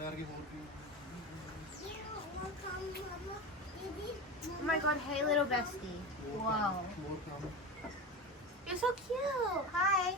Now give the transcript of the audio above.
Oh my god, hey little bestie. Wow. You're so cute. Hi.